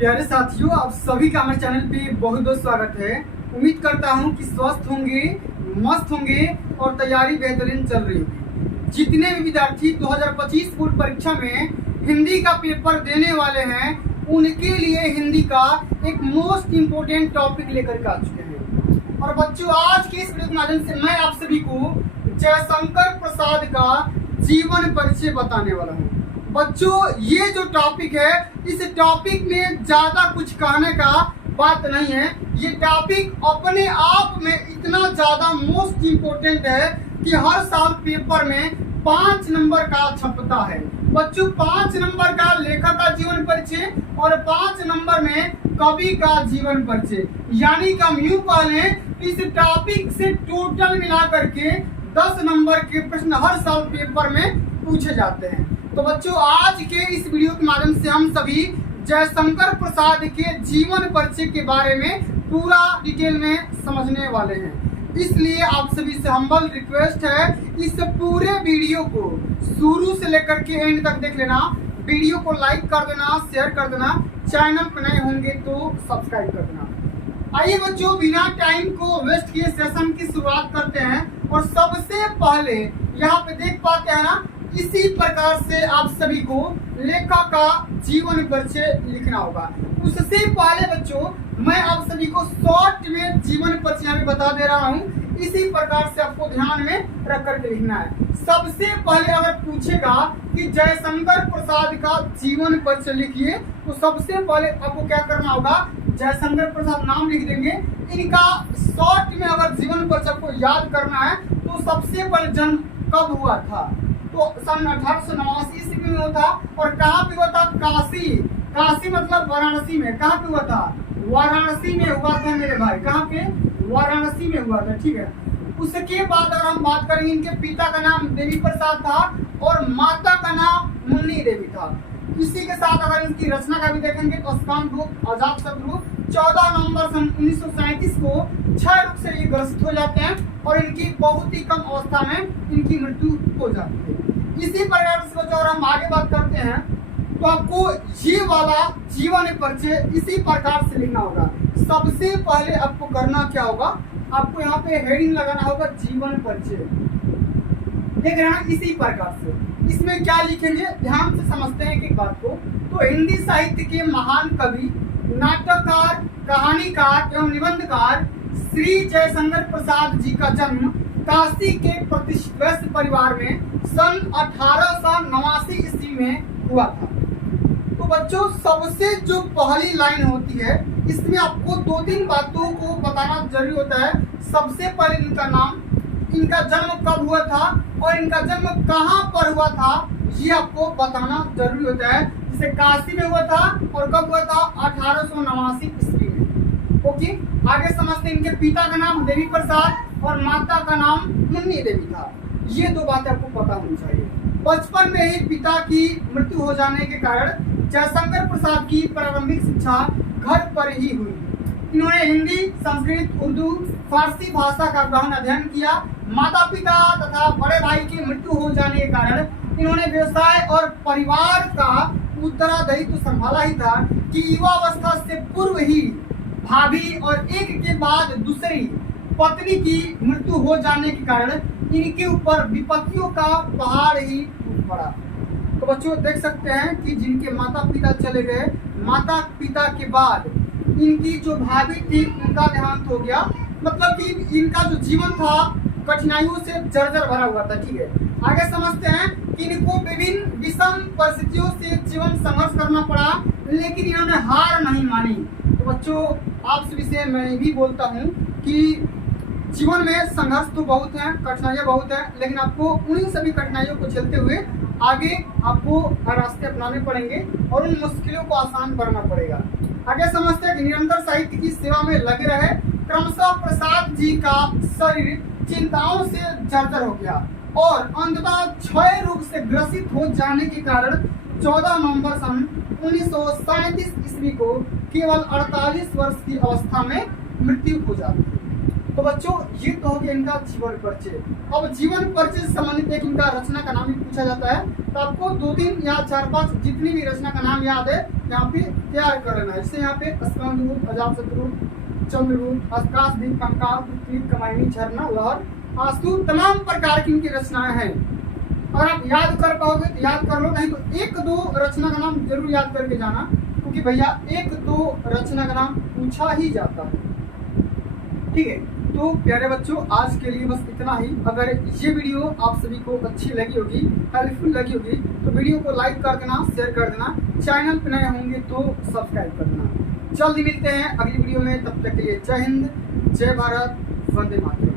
प्यारे साथियों, आप सभी का हमारे चैनल पे बहुत बहुत स्वागत है। उम्मीद करता हूं कि स्वस्थ होंगे, मस्त होंगे और तैयारी बेहतरीन चल रही होगी। जितने भी विद्यार्थी 2025 बोर्ड परीक्षा में हिंदी का पेपर देने वाले हैं, उनके लिए हिंदी का एक मोस्ट इम्पोर्टेंट टॉपिक लेकर के आ चुके हैं। और बच्चों, आज के इस वीडियो के माध्यम से मैं आप सभी को जयशंकर प्रसाद का जीवन परिचय बताने वाला हूँ। बच्चों, ये जो टॉपिक है, इस टॉपिक में ज्यादा कुछ कहने का बात नहीं है। ये टॉपिक अपने आप में इतना ज्यादा मोस्ट इम्पोर्टेंट है कि हर साल पेपर में 5 नंबर का छपता है। बच्चों, 5 नंबर का लेखक का जीवन परिचय और 5 नंबर में कवि का जीवन परिचय, यानी कि हम यूं कह लें, इस टॉपिक से टोटल मिला करके 10 नंबर के प्रश्न हर साल पेपर में पूछे जाते हैं। तो बच्चों, आज के इस वीडियो के माध्यम से हम सभी जयशंकर प्रसाद के जीवन परिचय के बारे में पूरा डिटेल में समझने वाले हैं। इसलिए आप सभी से हम्बल रिक्वेस्ट है, इस पूरे वीडियो को शुरू से लेकर के एंड तक देख लेना। वीडियो को लाइक कर देना, शेयर कर देना, चैनल पर नए होंगे तो सब्सक्राइब कर देना। आइए बच्चों, बिना टाइम को वेस्ट किए सेशन की शुरुआत करते हैं। और सबसे पहले यहाँ पे देख पाते हैं ना, इसी प्रकार से आप सभी को लेखक का जीवन परिचय लिखना होगा। उससे पहले बच्चों, मैं आप सभी को शॉर्ट में जीवन परिचय यहाँ पे बता दे रहा हूँ। इसी प्रकार से आपको ध्यान में रख कर के लिखना है। सबसे पहले अगर पूछेगा कि जयशंकर प्रसाद का जीवन परिचय लिखिए, तो सबसे पहले आपको क्या करना होगा, जयशंकर प्रसाद नाम लिख देंगे। इनका शॉर्ट में अगर जीवन परिचय आपको याद करना है, तो सबसे पहले जन्म कब हुआ था, तो सन 1889 ईस्वी में हुआ था। और कहाँ पे हुआ था? काशी मतलब वाराणसी में। कहाँ पे हुआ था? वाराणसी में हुआ था मेरे भाई। कहाँ पे? वाराणसी में हुआ था। ठीक है। उसके बाद अगर हम बात करेंगे, इनके पिता का नाम देवी प्रसाद था और माता का नाम मुन्नी देवी था। इसी के साथ अगर इनकी रचना का भी देखेंगे तो स्कांद रूप, अजात शत्रु 14 नवंबर सन 1937 को क्षय रोग से ये ग्रसित हो जाते हैं और इनकी बहुत ही कम अवस्था में इनकी मृत्यु हो जाती है। इसी प्रकार से बच्चों, हम आगे बात करते हैं, तो आपको ये वाला जीवन परिचय इसी प्रकार से लिखना होगा। सबसे पहले आपको करना क्या होगा, आपको यहाँ पे हेडिंग लगाना होगा जीवन परिचय। देख रहे हैं, इसी प्रकार से इसमें क्या लिखेंगे, ध्यान से समझते हैं एक बात को। तो हिंदी साहित्य के महान कवि, नाटककार, कहानीकार एवं निबंधकार श्री जयशंकर प्रसाद जी का जन्म काशी के प्रतिष्ठित परिवार में सन 1889 ईस्वी में हुआ था। तो बच्चों, सबसे जो पहली लाइन होती है, इसमें आपको 2-3 बातों को बताना जरूरी होता है। सबसे पहले इनका नाम, इनका जन्म कब हुआ था और इनका जन्म कहाँ पर हुआ था, ये आपको बताना जरूरी होता है। जैसे काशी में हुआ था और कब हुआ था? 1889 ईस्वी में। ओके, आगे समझते हैं। इनके पिता का नाम देवी प्रसाद और माता का नाम मुन्नी देवी था। ये 2 बातें आपको पता होनी चाहिए। बचपन में ही पिता की मृत्यु हो जाने के कारण जयशंकर प्रसाद की प्रारंभिक शिक्षा घर पर ही हुई। इन्होंने हिंदी, संस्कृत, उर्दू, फारसी भाषा का गहन अध्ययन किया। माता पिता तथा बड़े भाई की मृत्यु हो जाने के कारण इन्होंने व्यवसाय और परिवार का उत्तरादायित्व संभाला ही था कि युवावस्था से पूर्व ही भाभी और एक के बाद दूसरी पत्नी की मृत्यु हो जाने के कारण इनके ऊपर विपत्तियों का पहाड़ ही टूट पड़ा। तो बच्चों, देख सकते हैं कि जिनके माता पिता चले गए, माता पिता के बाद इनकी जो भाभी थी उनका देहांत हो गया। मतलब कि इनका जो जीवन था कठिनाइयों से जर्जर भरा हुआ था। ठीक है, आगे समझते हैं कि इनको विभिन्न विषम परिस्थितियों से जीवन संघर्ष करना पड़ा, लेकिन इन्होंने हार नहीं मानी। तो बच्चों, आप सभी से मैं भी बोलता हूँ कि जीवन में संघर्ष तो बहुत है, कठिनाइयाँ बहुत है, लेकिन आपको उन्हीं सभी कठिनाइयों को झेलते हुए आगे आपको रास्ते अपनाने पड़ेंगे और उन मुश्किलों को आसान करना पड़ेगा। आगे समझते हैं कि निरंतर साहित्य की सेवा में लगे रहे। क्रमशः प्रसाद जी का शरीर चिंताओं से जर्जर हो गया और अंततः क्षय रोग से ग्रसित हो जाने के कारण 14 नवंबर सन 1937 ईस्वी को केवल 48 वर्ष की अवस्था में मृत्यु हो जाती है। तो बच्चों ये तो हो गया इनका जीवन परिचय। अब जीवन परिचय से संबंधित एक इनका रचना का नाम भी पूछा जाता है, तो आपको 2-3 या 4-5 जितनी भी रचना का नाम याद है यहाँ पे तैयार कर लेना है। जैसे यहाँ पे स्कंदरूप, अजातशत्रु, चंद्ररूप, आकाशदीप, कंकाल, पृथ्वी, कमायनी, झरना, लहर, आस्तु, तमाम प्रकार की इनकी रचनाएं हैं। अगर आप याद कर पाओगे तो याद कर लो, नहीं तो 1-2 रचना का नाम जरूर याद करके जाना, क्योंकि भैया 1-2 रचना का नाम पूछा ही जाता है। ठीक है, तो प्यारे बच्चों आज के लिए बस इतना ही। अगर ये वीडियो आप सभी को अच्छी लगी होगी, हेल्पफुल लगी होगी, तो वीडियो को लाइक कर देना, शेयर कर देना, चैनल पर नए होंगे तो सब्सक्राइब कर देना। जल्दी मिलते हैं अगली वीडियो में, तब तक के लिए जय हिंद, जय भारत, वंदे मातरम।